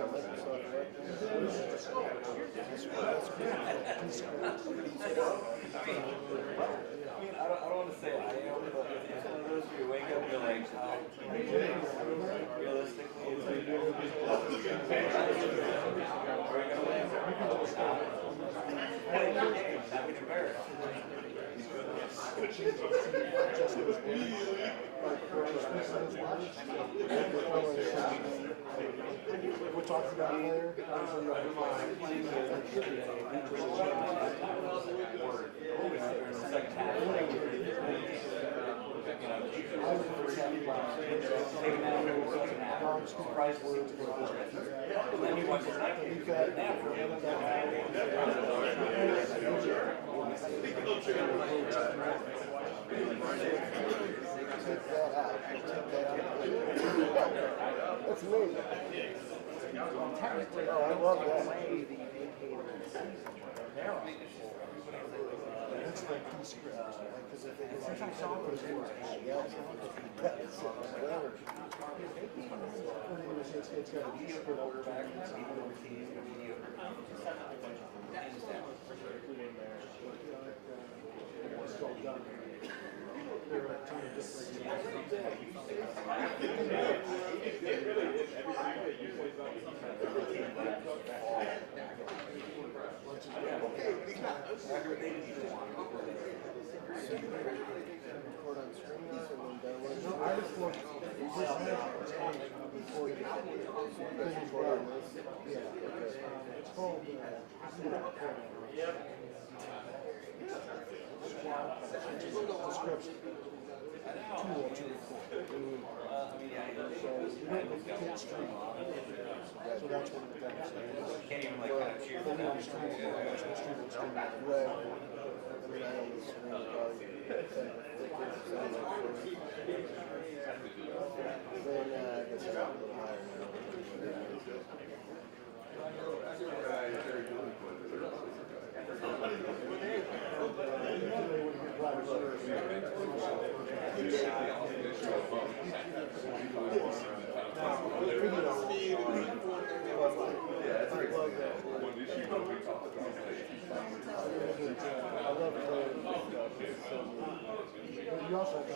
I don't want to say I am, but it's one of those where you wake up and you're like, realistically, it's like, are we going to win? Not being embarrassed. We're talking about there. That's me. Technically, oh, I love that. That's like two scripts, because if they sometimes put it in whatever. It's got to be quarterback. So that's what it does. Can't even like kind of cheer for them. You also have to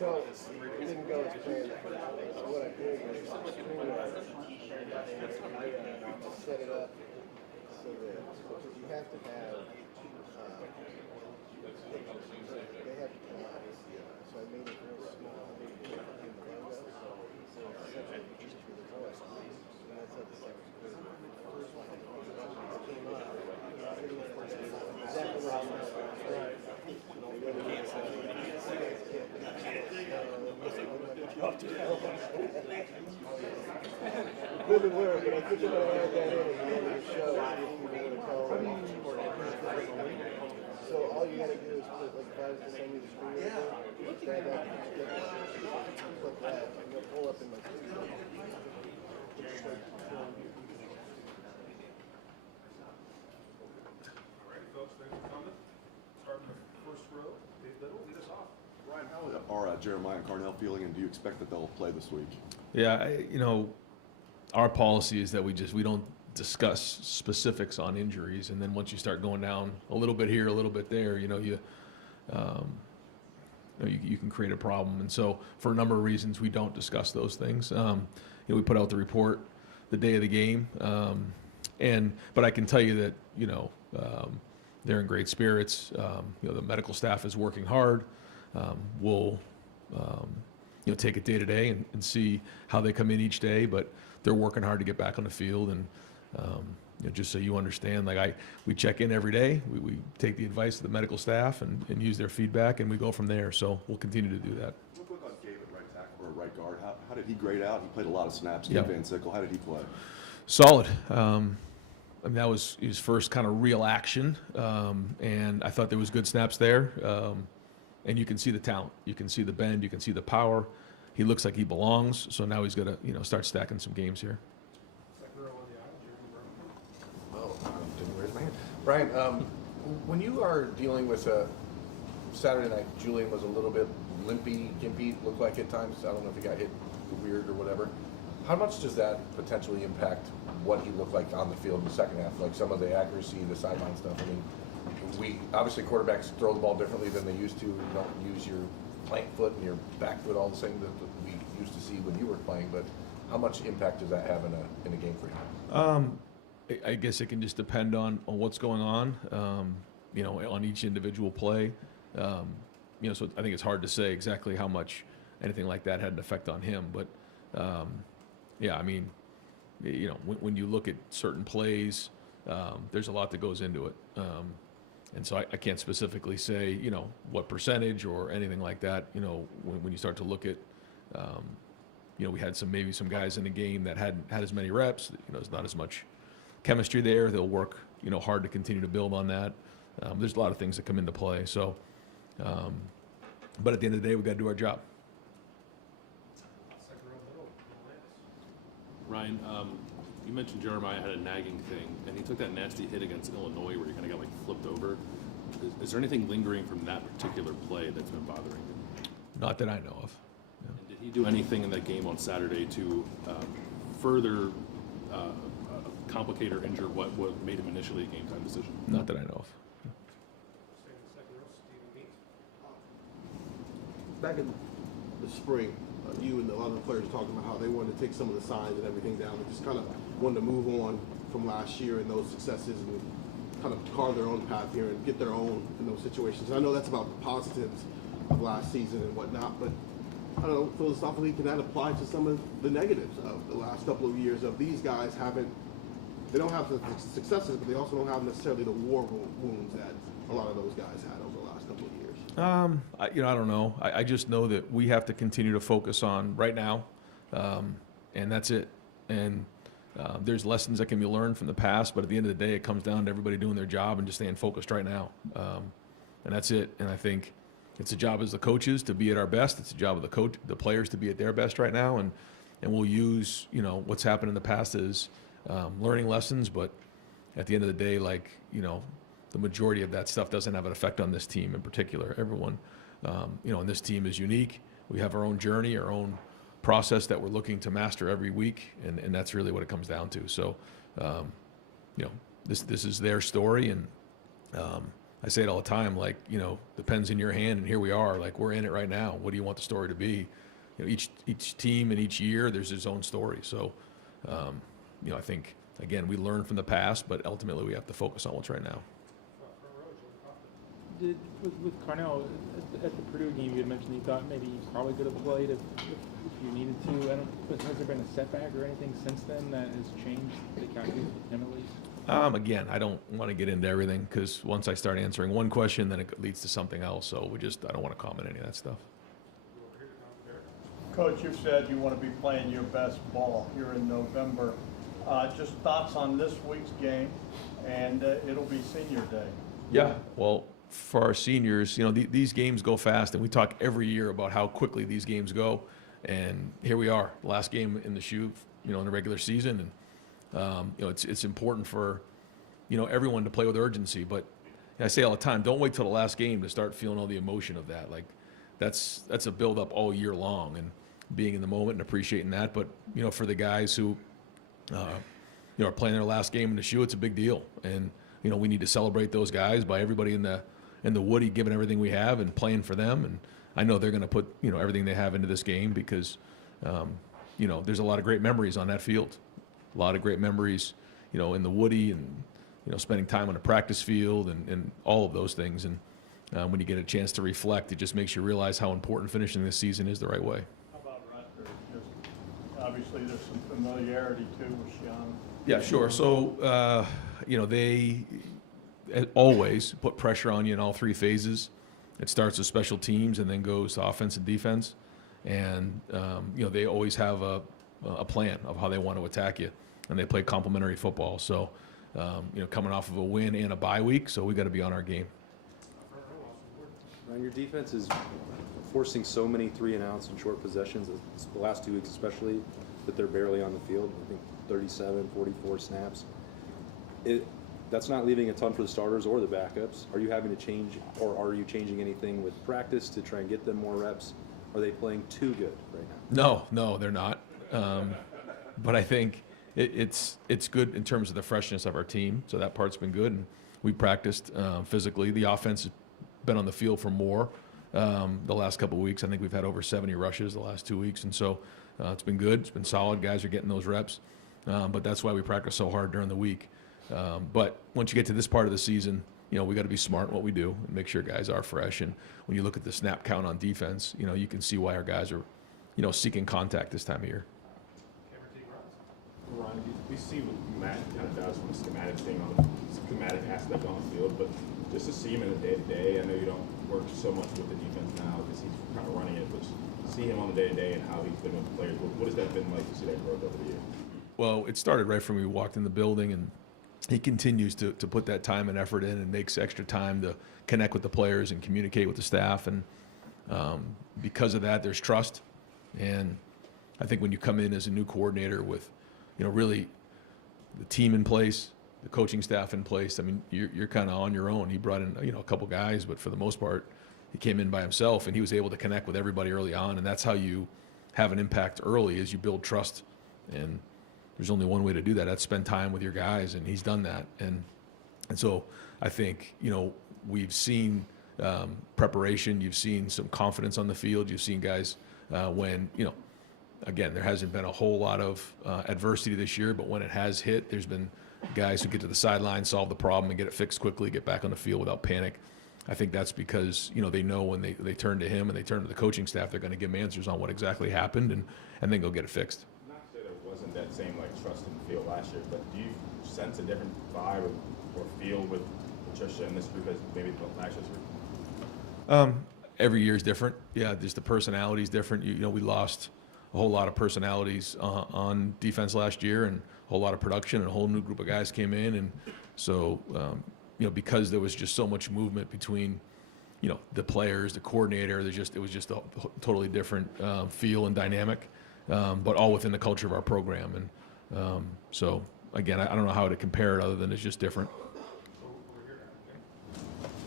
So it didn't go as planned. So what I did was set it up say this, because you have to have, they have, so I made it real small in the logo, so it's essentially the history of the voice. And that's at the second grade. First one, came up, exactly what I was right. Really were, but I think I'm gonna add that in at the end of the show if you want to call it. So all you gotta do is put, like, if I was to send you the screen reader, grab that, click that, and it'll pull up in my screen. Folks, thanks for coming. Starting the first row, Dave Little, lead us off. Ryan, how are Jeremiah and Carnell feeling, and do you expect that they'll play this week? Yeah, our policy is that we don't discuss specifics on injuries, and then once you start going down a little bit here, a little bit there, you can create a problem. And so, for a number of reasons, we don't discuss those things. We put out the report the day of the game, but I can tell you that they're in great spirits. The medical staff is working hard. We'll take it day to day and see how they come in each day, but they're working hard to get back on the field. And just so you understand, we check in every day. We take the advice of the medical staff and use their feedback, and we go from there. So we'll continue to do that. Real quick on Gabe at right tackle or right guard. How did he grade out? He played a lot of snaps. Yep. Van Sickle, how did he play? Solid. That was his first kind of real action, and I thought there was good snaps there. And you can see the talent, you can see the bend, you can see the power. He looks like he belongs. So now he's got to start stacking some games here. Second row on the aisle, Jeremy Berman. Oh, didn't raise my hand. Brian, when you are dealing with Saturday night, Julian was a little bit limpy, gimpy, looked like at times. I don't know if he got hit weird or whatever. How much does that potentially impact what he looked like on the field in the second half? Like some of the accuracy, the sideline stuff. I mean, obviously quarterbacks throw the ball differently than they used to. You don't use your plant foot and your back foot all the same that we used to see when you were playing. But how much impact does that have in a game for you? I guess it can just depend on what's going on, on each individual play. So I think it's hard to say exactly how much anything like that had an effect on him. But when you look at certain plays, there's a lot that goes into it. And so I can't specifically say, what percentage or anything like that. When you start to look at, we had some guys in the game that hadn't had as many reps. There's not as much chemistry there. They'll work, hard to continue to build on that. There's a lot of things that come into play. So, but at the end of the day, we got to do our job. Second row middle, Lance. Ryan, you mentioned Jeremiah had a nagging thing, and he took that nasty hit against Illinois where he kind of got flipped over. Is there anything lingering from that particular play that's been bothering him? Not that I know of. No. And did he do anything in that game on Saturday to further complicate or injure what made him initially a game time decision? Not that I know of. Staying in the second row, Stephen Meeks. Back in the spring, you and a lot of the players talking about how they wanted to take some of the signs and everything down and just kind of wanted to move on from last year and those successes and kind of carve their own path here and get their own in those situations. And I know that's about the positives of last season and whatnot, but I don't know, philosophically, can that apply to some of the negatives of the last couple of years of these guys they don't have the successes, but they also don't have necessarily the war wounds that a lot of those guys had over the last couple of years? I don't know. I just know that we have to continue to focus on right now, and that's it. And there's lessons that can be learned from the past, but at the end of the day, it comes down to everybody doing their job and just staying focused right now. And that's it. And I think it's a job as the coaches to be at our best. It's a job of the players to be at their best right now. And we'll use, what's happened in the past as learning lessons. But at the end of the day, the majority of that stuff doesn't have an effect on this team in particular. Everyone, and this team is unique. We have our own journey, our own process that we're looking to master every week, and that's really what it comes down to. So, this is their story, and I say it all the time, the pen's in your hand, and here we are, we're in it right now. What do you want the story to be? Each team and each year, there's its own story. So, I think again, we learn from the past, but ultimately we have to focus on what's right now. With Carnell, at the Purdue game, you had mentioned you thought maybe you probably could have played if you needed to. Has there been a setback or anything since then that has changed the calculus with him at least? Again, I don't want to get into everything because once I start answering one question, then it leads to something else. So I don't want to comment any of that stuff. Coach, you've said you want to be playing your best ball here in November. Just thoughts on this week's game, and it'll be senior day. Yeah, well, for our seniors, these games go fast, and we talk every year about how quickly these games go. And here we are, last game in the shoe, in the regular season, and it's important for everyone to play with urgency. But I say all the time, don't wait till the last game to start feeling all the emotion of that. Like that's a build up all year long, and being in the moment and appreciating that. But for the guys who are playing their last game in the shoe, it's a big deal, and we need to celebrate those guys by everybody in the Woody giving everything we have and playing for them. And I know they're going to put everything they have into this game because there's a lot of great memories on that field, a lot of great memories in the Woody, and spending time on the practice field and all of those things. And when you get a chance to reflect, it just makes you realize how important finishing this season is the right way. How about Rutgers? Obviously, there's some familiarity too with Sean. Yeah, sure. So they always put pressure on you in all three phases. It starts with special teams and then goes to offense and defense. And, they always have a plan of how they want to attack you. And they play complementary football. So, coming off of a win and a bye week, so we got to be on our game. Ryan, your defense is forcing so many 3-and-outs and short possessions, the last 2 weeks especially, that they're barely on the field. I think 37, 44 snaps. That's not leaving a ton for the starters or the backups. Are you having to change, or are you changing anything with practice to try and get them more reps? Are they playing too good right now? No, they're not. But I think it's good in terms of the freshness of our team. So that part's been good, and we practiced physically. The offense has been on the field for more the last couple of weeks. I think we've had over 70 rushes the last 2 weeks, and so it's been good. It's been solid. Guys are getting those reps, but that's why we practice so hard during the week. But once you get to this part of the season, we got to be smart in what we do and make sure guys are fresh. And when you look at the snap count on defense, you can see why our guys are, seeking contact this time of year. Ron, we see what Matt kind of does from the schematic thing on the schematic aspect on the field, but just to see him in the day-to-day, I know you don't work so much with the defense now because he's kind of running it, but see him on the day-to-day and how he's been with the players. What has that been like to see that growth over the years? Well, it started right from when we walked in the building, and he continues to put that time and effort in and makes extra time to connect with the players and communicate with the staff. And because of that, there's trust. And I think when you come in as a new coordinator with, really the team in place, the coaching staff in place, I mean, you're kind of on your own. He brought in, a couple guys, but for the most part, he came in by himself, and he was able to connect with everybody early on. And that's how you have an impact early, is you build trust. And there's only one way to do that. That's spend time with your guys, and he's done that. And so I think, we've seen preparation. You've seen some confidence on the field. You've seen guys when, again, there hasn't been a whole lot of adversity this year, but when it has hit, there's been guys who get to the sideline, solve the problem, and get it fixed quickly, get back on the field without panic. I think that's because, they know when they turn to him and they turn to the coaching staff, they're going to give them answers on what exactly happened, and then go get it fixed. Not to say there wasn't that same trust in the field last year, but do you sense a different vibe or feel with Patricia and this group as maybe last year's group? Every year is different. Yeah, just the personality is different. We lost a whole lot of personalities on defense last year, and a whole lot of production, and a whole new group of guys came in, and so because there was just so much movement between the players, the coordinator, it was just a totally different feel and dynamic, but all within the culture of our program. And so again, I don't know how to compare it other than it's just different.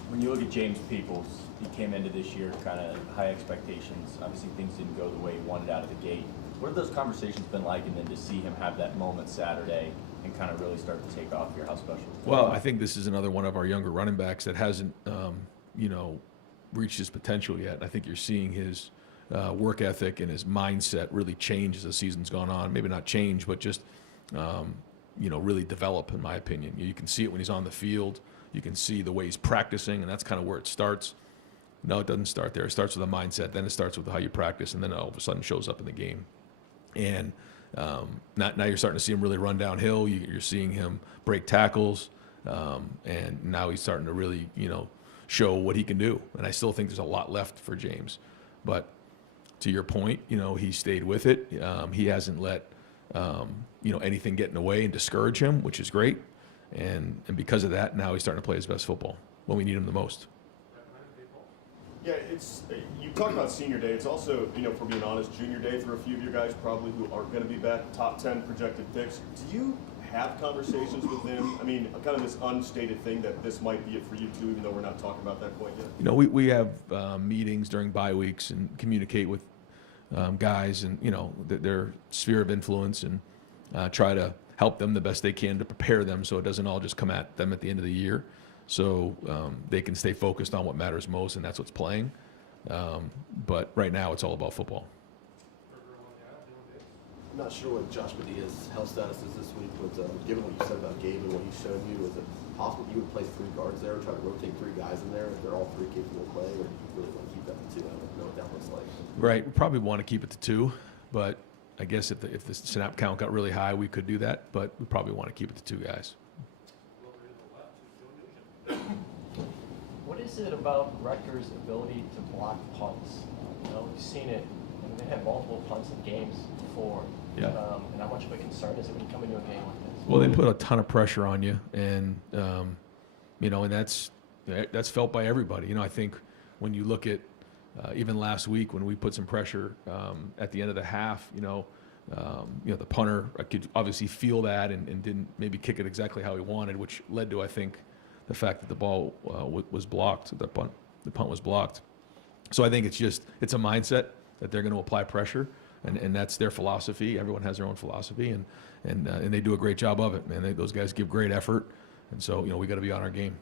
When you look at James Peoples, he came into this year kind of high expectations. Obviously, things didn't go the way he wanted out of the gate. What have those conversations been like, and then to see him have that moment Saturday and kind of really start to take off here, how special? Well, I think this is another one of our younger running backs that hasn't, reached his potential yet. I think you're seeing his work ethic and his mindset really change as the season's gone on. Maybe not change, but just really develop, in my opinion. You can see it when he's on the field. You can see the way he's practicing, and that's kind of where it starts. No, it doesn't start there. It starts with a mindset, then it starts with how you practice, and then it all of a sudden shows up in the game. And now you're starting to see him really run downhill. You're seeing him break tackles, and now he's starting to really, show what he can do. And I still think there's a lot left for James. But to your point, he stayed with it. He hasn't let, anything get in the way and discourage him, which is great. And because of that, now he's starting to play his best football when we need him the most. Yeah, you talk about senior day. It's also, for being honest, junior day for a few of you guys probably who aren't going to be back, top 10 projected picks. Do you have conversations with them? I mean, kind of this unstated thing that this might be it for you too, even though we're not talking about that quite yet. We have meetings during bye weeks and communicate with guys and, their sphere of influence and try to help them the best they can to prepare them so it doesn't all just come at them at the end of the year. So they can stay focused on what matters most, and that's what's playing. But right now, it's all about football. I'm not sure what Josh Padilla's health status is this week, but given what you said about Gabe and what he showed you, is it possible you would play 3 guards there, try to rotate 3 guys in there if they're all 3 capable of playing, or do you really want to keep that to 2? I don't know what that looks like. Right. We probably want to keep it to 2, but I guess if the snap count got really high, we could do that, but we probably want to keep it to 2 guys. What is it about Rutgers' ability to block punts? We've seen it, and they've had multiple punts in games before. Yeah. And how much of a concern is it when you come into a game like this? Well, they put a ton of pressure on you, and and that's felt by everybody. I think when you look at even last week when we put some pressure at the end of the half, the punter could obviously feel that and didn't maybe kick it exactly how he wanted, which led to, I think, the fact that the ball was blocked, the punt was blocked. So I think it's a mindset that they're going to apply pressure, and that's their philosophy. Everyone has their own philosophy, and they do a great job of it, man. Those guys give great effort, and so we got to be on our game.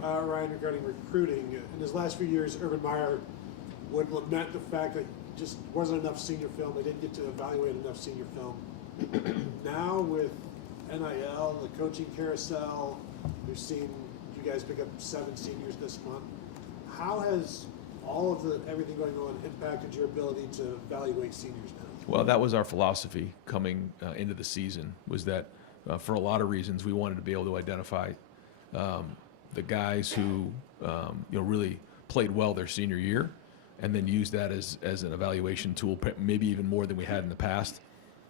Ryan, regarding recruiting, in his last few years, Urban Meyer would lament the fact that just wasn't enough senior film. They didn't get to evaluate enough senior film. Now with NIL, the coaching carousel, we've seen you guys pick up 7 seniors this month. How has all of everything going on impacted your ability to evaluate seniors now? Well, that was our philosophy coming into the season, was that for a lot of reasons we wanted to be able to identify the guys who really played well their senior year, and then use that as an evaluation tool, maybe even more than we had in the past.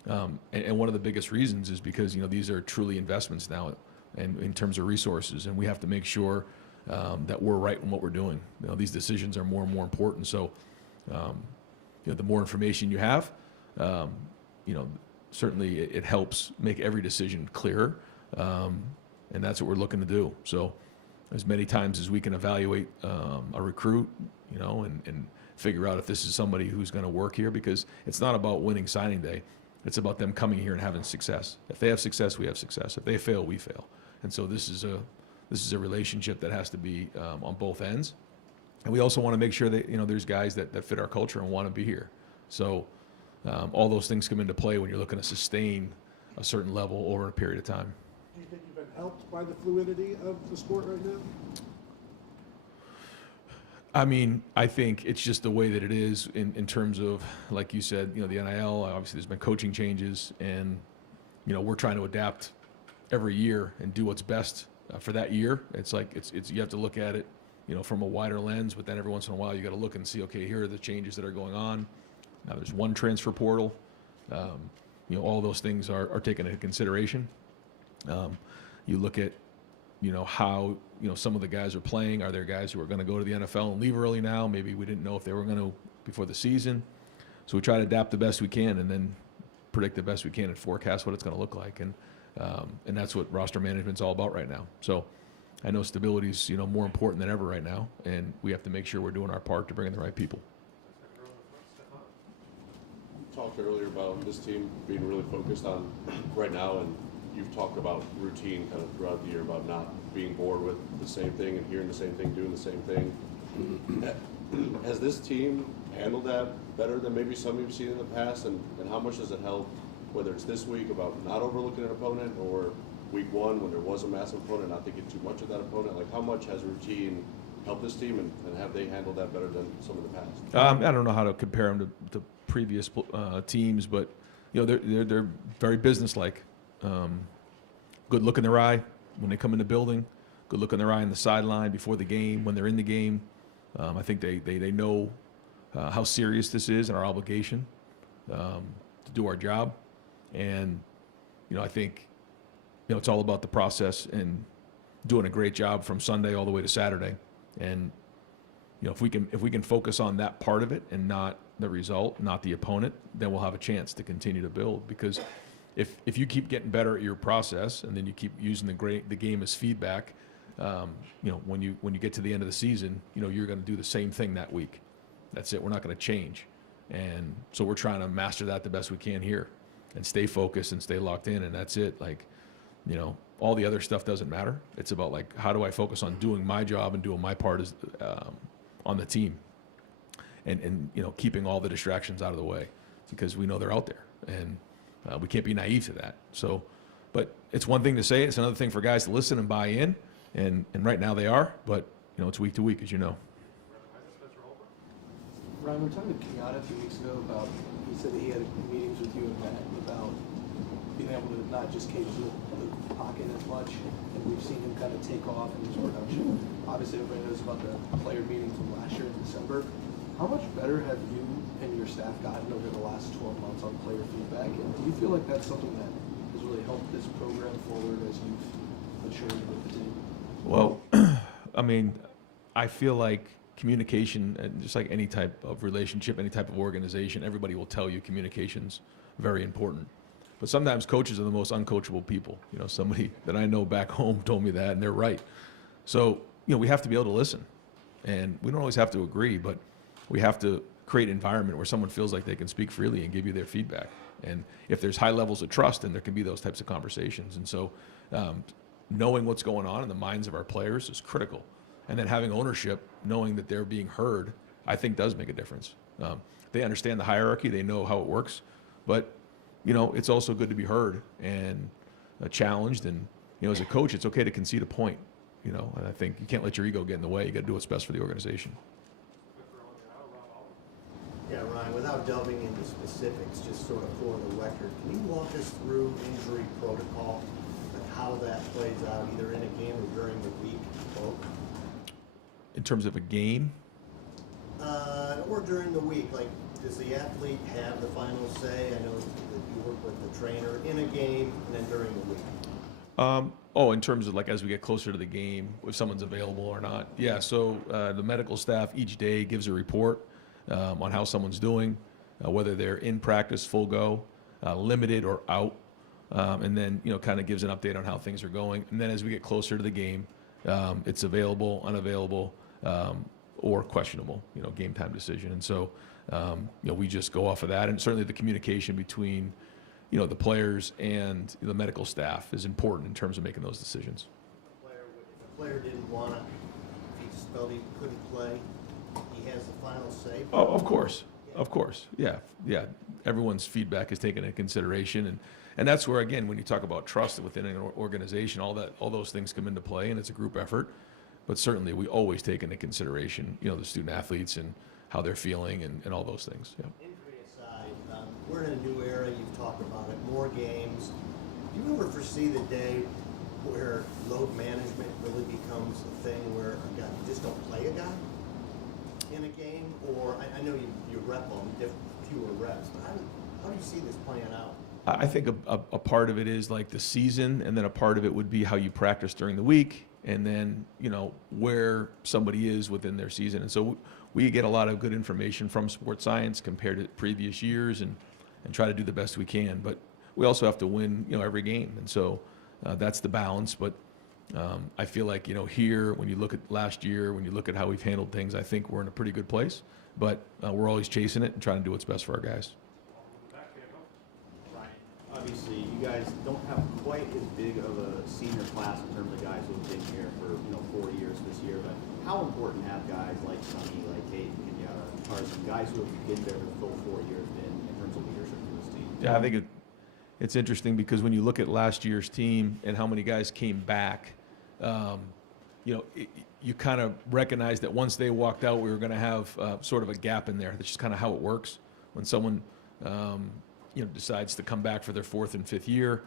And one of the biggest reasons is because these are truly investments now, and in terms of resources, and we have to make sure that we're right in what we're doing. These decisions are more and more important. So, the more information you have, certainly it helps make every decision clearer, and that's what we're looking to do. So, as many times as we can evaluate a recruit, and figure out if this is somebody who's going to work here, because it's not about winning signing day. It's about them coming here and having success. If they have success, we have success. If they fail, we fail. And so this is a relationship that has to be on both ends. And we also want to make sure that there's guys that fit our culture and want to be here. So all those things come into play when you're looking to sustain a certain level over a period of time. Do you think you've been helped by the fluidity of the sport right now? I mean, I think it's just the way that it is in terms of, like you said, the NIL, obviously there's been coaching changes, and, we're trying to adapt every year and do what's best for that year. It's like, you have to look at it, from a wider lens, but then every once in a while you got to look and see, okay, here are the changes that are going on. Now there's one transfer portal. All those things are taken into consideration. You look at, how, some of the guys are playing. Are there guys who are going to go to the NFL and leave early now? Maybe we didn't know if they were going to before the season. So we try to adapt the best we can and then predict the best we can and forecast what it's going to look like. And that's what roster management's all about right now. So I know stability is, more important than ever right now, and we have to make sure we're doing our part to bring in the right people. You talked earlier about this team being really focused on right now, and you've talked about routine kind of throughout the year, about not being bored with the same thing and hearing the same thing, doing the same thing. Has this team handled that better than maybe some you've seen in the past, and how much does it help whether it's this week about not overlooking an opponent, or week one when there was a massive opponent, not thinking too much of that opponent? Like, how much has routine helped this team, and have they handled that better than some of the past? I don't know how to compare them to previous teams, but they're very businesslike. Good look in their eye when they come in the building. Good look in their eye on the sideline before the game, when they're in the game. I think they know how serious this is and our obligation to do our job. And I think it's all about the process and doing a great job from Sunday all the way to Saturday. And if we can focus on that part of it and not the result, not the opponent, then we'll have a chance to continue to build. Because if you keep getting better at your process and then you keep using the game as feedback, when you get to the end of the season, you're going to do the same thing that week. That's it. We're not going to change. And so we're trying to master that the best we can here and stay focused and stay locked in. And that's it. Like, all the other stuff doesn't matter. It's about, like, how do I focus on doing my job and doing my part as on the team, and keeping all the distractions out of the way, because we know they're out there, and we can't be naive to that. So, but it's one thing to say it, it's another thing for guys to listen and buy in, and right now they are, but it's week to week, as you know. Ryan, we were talking to Kenyatta a few weeks ago about, he said that he had meetings with you and Matt about being able to not just cage the pocket as much, and we've seen him kind of take off in his production. Obviously, everybody knows about the player meeting from last year in December. How much better have you and your staff gotten over the last 12 months on player feedback? And do you feel like that's something that has really helped this program forward as you've matured with the team? Well, I mean, I feel like communication, and just like any type of relationship, any type of organization, everybody will tell you communication's very important. But sometimes coaches are the most uncoachable people. Somebody that I know back home told me that, and they're right. So, we have to be able to listen. And we don't always have to agree, but we have to create an environment where someone feels like they can speak freely and give you their feedback. And if there's high levels of trust, then there can be those types of conversations. And so knowing what's going on in the minds of our players is critical. And then having ownership, knowing that they're being heard, I think does make a difference. They understand the hierarchy, they know how it works, but it's also good to be heard and challenged. And as a coach, it's okay to concede a point. And I think you can't let your ego get in the way. You got to do what's best for the organization. Yeah, Ryan, without delving into specifics, just sort of for the record, can you walk us through injury protocol and how that plays out either in a game or during the week? In terms of a game? Or during the week, like, does the athlete have the final say? I know that you work with the trainer in a game and then during the week. In terms of, like, as we get closer to the game, if someone's available or not. Yeah, so the medical staff each day gives a report on how someone's doing, whether they're in practice, full go, limited or out, and then, kind of gives an update on how things are going. And then as we get closer to the game, it's available, unavailable, or questionable, game time decision. And so, we just go off of that. And certainly the communication between, the players and the medical staff is important in terms of making those decisions. If a player didn't want to, if he felt he couldn't play, he has the final say. Oh, of course. Of course. Yeah. Everyone's feedback is taken into consideration. And that's where, again, when you talk about trust within an organization, all those things come into play, and it's a group effort. But certainly we always take into consideration, the student athletes and how they're feeling and all those things. Yeah. Injury aside, we're in a new era. You've talked about it, more games. Do you ever foresee the day where load management really becomes a thing where a guy, you just don't play a guy in a game? Or I know you rep them, fewer reps, but how do you see this playing out? I think a part of it is like the season, and then a part of it would be how you practice during the week, and then, where somebody is within their season. And so we get a lot of good information from sports science compared to previous years, and try to do the best we can. But we also have to win, every game. And so that's the balance. But I feel like, here, when you look at last year, when you look at how we've handled things, I think we're in a pretty good place. But we're always chasing it and trying to do what's best for our guys. Obviously, you guys don't have quite as big of a senior class in terms of guys who have been here for 4 years this year. But how important have guys like Sonny, like Kate, Kenyatta, Carson, guys who have been there for the full 4 years been in terms of leadership for this team? Yeah, I think it's interesting because when you look at last year's team and how many guys came back, you kind of recognize that once they walked out, we were going to have sort of a gap in there. That's just kind of how it works. When someone, decides to come back for their 4th and 5th year,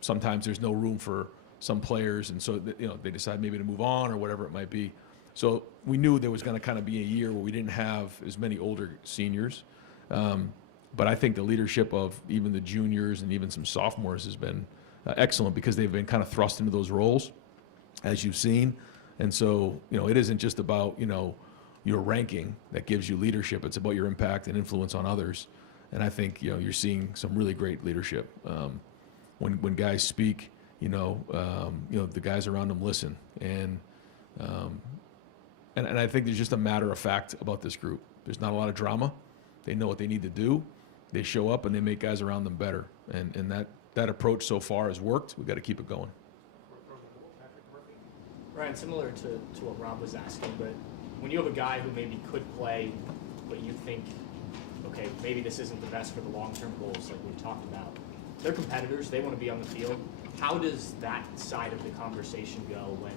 sometimes there's no room for some players, and so they decide maybe to move on or whatever it might be. So we knew there was going to kind of be a year where we didn't have as many older seniors. But I think the leadership of even the juniors and even some sophomores has been excellent because they've been kind of thrust into those roles, as you've seen. And so, it isn't just about, your ranking that gives you leadership. It's about your impact and influence on others. And I think, you're seeing some really great leadership. When guys speak, the guys around them listen. And I think there's just a matter of fact about this group. There's not a lot of drama. They know what they need to do. They show up and they make guys around them better. And that approach so far has worked. We've got to keep it going. Ryan, similar to what Rob was asking, but when you have a guy who maybe could play, but you think, okay, maybe this isn't the best for the long-term goals like we've talked about. They're competitors. They want to be on the field. How does that side of the conversation go when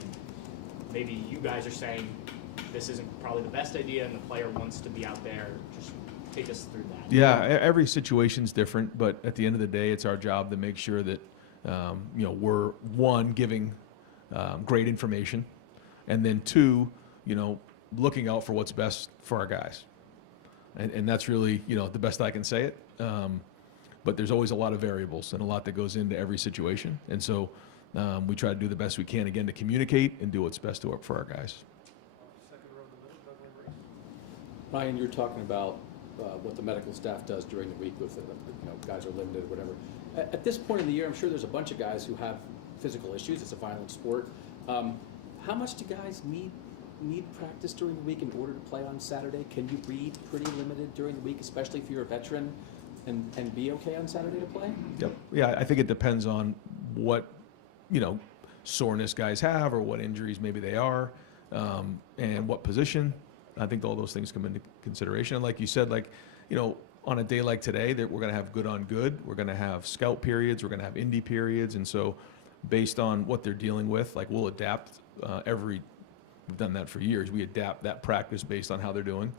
maybe you guys are saying this isn't probably the best idea and the player wants to be out there? Just take us through that. Yeah, every situation's different, but at the end of the day, it's our job to make sure that we're giving great information, and then 2, looking out for what's best for our guys, and that's really the best I can say it. But there's always a lot of variables and a lot that goes into every situation, and so we try to do the best we can again to communicate and do what's best for our guys. Ryan, you're talking about what the medical staff does during the week with guys are limited or whatever. At this point in the year, I'm sure there's a bunch of guys who have physical issues. It's a violent sport. How much do guys need practice during the week in order to play on Saturday? Can you be pretty limited during the week, especially if you're a veteran, and be okay on Saturday to play? Yep. Yeah, I think it depends on what soreness guys have or what injuries maybe they are, and what position. I think all those things come into consideration. And like you said, on a day like today, that we're going to have good on good. We're going to have scout periods. We're going to have indie periods. And so based on what they're dealing with, we'll adapt we've done that for years. We adapt that practice based on how they're doing.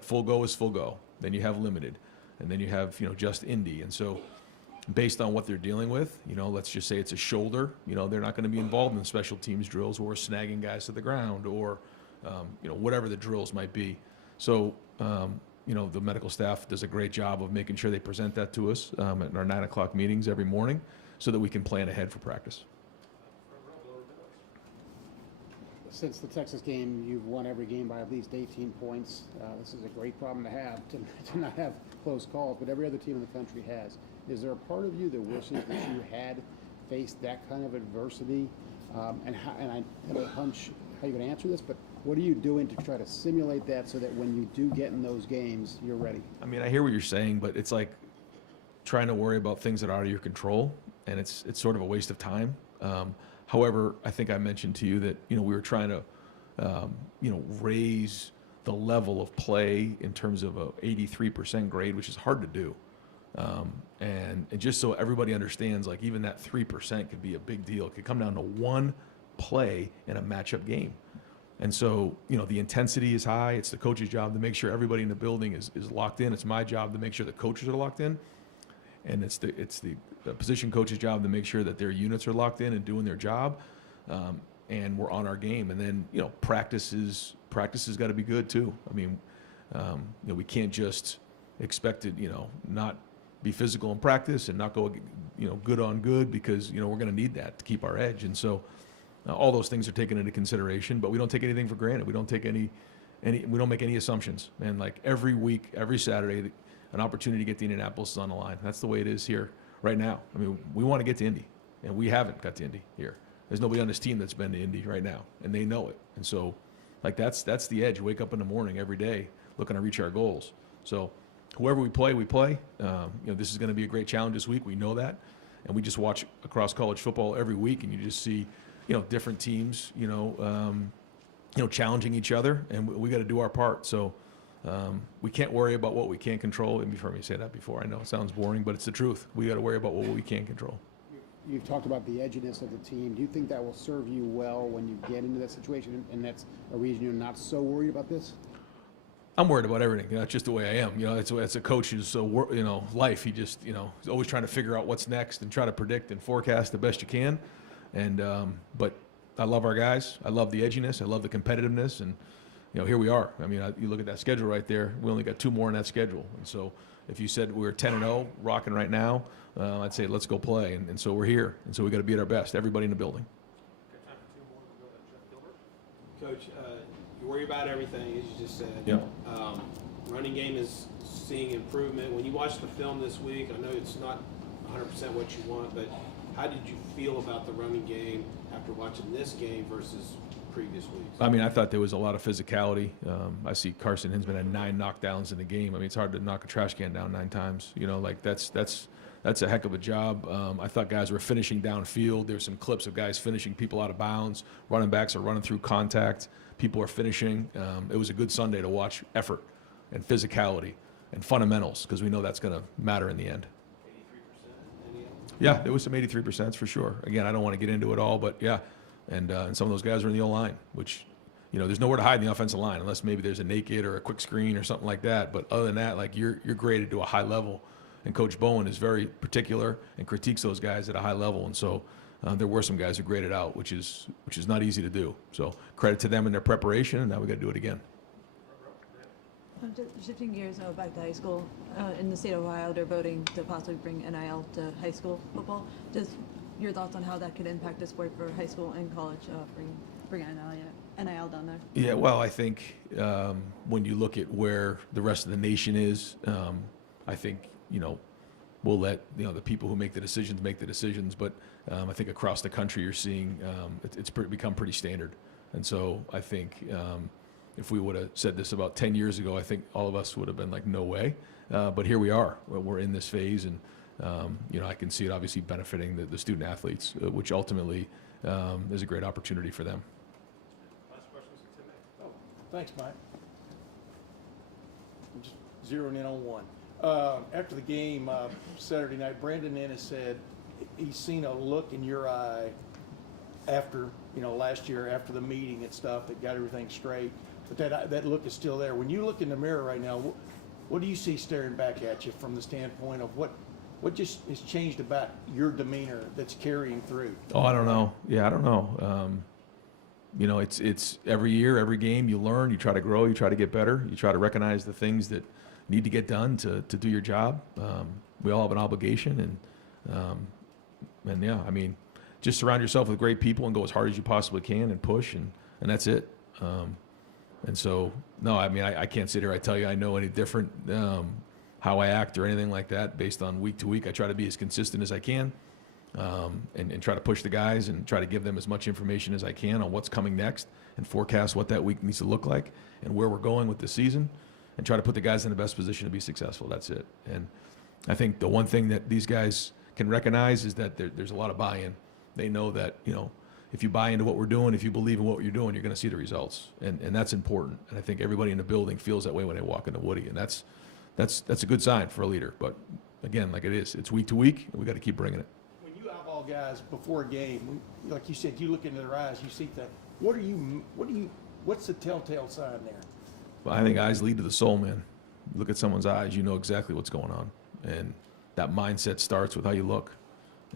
Full go is full go. Then you have limited. And then you have, just indie. And so based on what they're dealing with, let's just say it's a shoulder, they're not going to be involved in special teams drills or snagging guys to the ground or, whatever the drills might be. So, the medical staff does a great job of making sure they present that to us at our 9 o'clock meetings every morning so that we can plan ahead for practice. Since the Texas game, you've won every game by at least 18 points. This is a great problem to have, to not have close calls, but every other team in the country has. Is there a part of you that wishes that you had faced that kind of adversity? And I have a hunch how you're going to answer this, but what are you doing to try to simulate that so that when you do get in those games, you're ready? I mean, I hear what you're saying, but it's like trying to worry about things that are out of your control, and it's sort of a waste of time. However, I think I mentioned to you that, we were trying to, raise the level of play in terms of a 83% grade, which is hard to do. And just so everybody understands, even that 3% could be a big deal. It could come down to one play in a matchup game. And so, the intensity is high. It's the coach's job to make sure everybody in the building is locked in. It's my job to make sure the coaches are locked in. And it's the position coach's job to make sure that their units are locked in and doing their job. And we're on our game. And then, practice has got to be good too. I mean, we can't just expect to, not be physical in practice and not go, good on good because, we're going to need that to keep our edge. And so all those things are taken into consideration, but we don't take anything for granted. We don't take we don't make any assumptions. And every week, every Saturday, an opportunity to get to Indianapolis is on the line. That's the way it is here right now. I mean, we want to get to Indy, and we haven't got to Indy here. There's nobody on this team that's been to Indy right now, and they know it. And so, that's the edge. You wake up in the morning every day looking to reach our goals. So, whoever we play, we play. This is going to be a great challenge this week. We know that, and we just watch across college football every week, and you just see, different teams, challenging each other, and we got to do our part. So, We can't worry about what we can't control. And you've heard me say that before. I know it sounds boring, but it's the truth. We got to worry about what we can control. You've talked about the edginess of the team. Do you think that will serve you well when you get into that situation, and that's a reason you're not so worried about this? I'm worried about everything. It's just the way I am. It's a coach's life. He just is always trying to figure out what's next and try to predict and forecast the best you can. And but I love our guys. I love the edginess. I love the competitiveness. And here we are. I mean, you look at that schedule right there. We only got 2 more in that schedule. And so if you said we were 10-0, rocking right now, I'd say let's go play. And so we're here. And so we got to be at our best. Everybody in the building. Coach, you worry about everything, as you just said. Yeah. Running game is seeing improvement. When you watch the film this week, I know it's not 100% what you want, but how did you feel about the running game after watching this game versus previous weeks? I mean, I thought there was a lot of physicality. I see Carson Hinsman had 9 knockdowns in the game. I mean, it's hard to knock a trash can down 9 times. That's a heck of a job. I thought guys were finishing downfield. There's some clips of guys finishing people out of bounds. Running backs are running through contact. People are finishing. It was a good Sunday to watch effort and physicality and fundamentals, because we know that's going to matter in the end. 83%? Yeah, there was some 83% for sure. Again, I don't want to get into it all, but yeah. And some of those guys are in the O-line, which, there's nowhere to hide in the offensive line unless maybe there's a naked or a quick screen or something like that. But other than that, you're graded to a high level. And Coach Bowen is very particular and critiques those guys at a high level. And so there were some guys who graded out, which is not easy to do. So credit to them in their preparation, and now we got to do it again. Just shifting gears back to high school, in the state of Ohio, they're voting to possibly bring NIL to high school football. Just your thoughts on how that could impact the sport for high school and college, bring NIL down there? Yeah, well, I think when you look at where the rest of the nation is, I think, we'll let the people who make the decisions. But I think across the country, you're seeing it's become pretty standard. And so I think if we would have said this about 10 years ago, I think all of us would have been like, no way. But here we are. We're in this phase, and I can see it obviously benefiting the student athletes, which ultimately is a great opportunity for them. Last question is to Tim. Thanks, Mike. I'm just zeroing in on one. After the game Saturday night, Brandon Ennis said he's seen a look in your eye after, last year after the meeting and stuff that got everything straight, but that look is still there. When you look in the mirror right now, what do you see staring back at you from the standpoint of what just has changed about your demeanor that's carrying through? Oh, I don't know. Yeah, I don't know. It's every year, every game, you learn, you try to grow, you try to get better, you try to recognize the things that need to get done to do your job. We all have an obligation, and yeah, I mean, just surround yourself with great people and go as hard as you possibly can and push, and that's it. And so, no, I mean, I can't sit here, I tell you I know any different how I act or anything like that based on week to week. I try to be as consistent as I can, and try to push the guys and try to give them as much information as I can on what's coming next and forecast what that week needs to look like and where we're going with the season, and try to put the guys in the best position to be successful. That's it. And I think the one thing that these guys can recognize is that there's a lot of buy-in. They know that, if you buy into what we're doing, if you believe in what you're doing, you're going to see the results. And that's important. And I think everybody in the building feels that way when they walk into Woody. And that's a good sign for a leader. But again, like it is, it's week to week, and we got to keep bringing it. When you eyeball guys before a game, like you said, you look into their eyes, you see that. What's the telltale sign there? Well, I think eyes lead to the soul, man. You look at someone's eyes, you know exactly what's going on. And that mindset starts with how you look.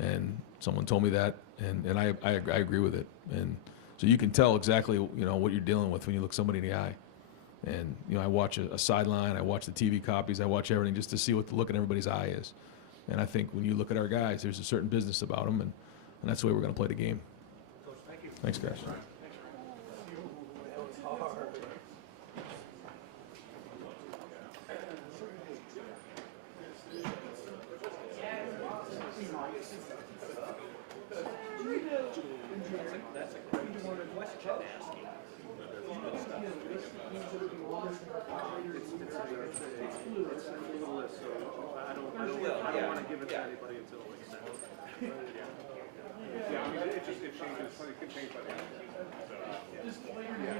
And someone told me that, and I agree with it. And so you can tell exactly, what you're dealing with when you look somebody in the eye. And, I watch a sideline, I watch the TV copies, I watch everything just to see what the look in everybody's eye is. And I think when you look at our guys, there's a certain business about them, and that's the way we're going to play the game. Coach, thank you. Thanks, guys. It changes. It could change by the end.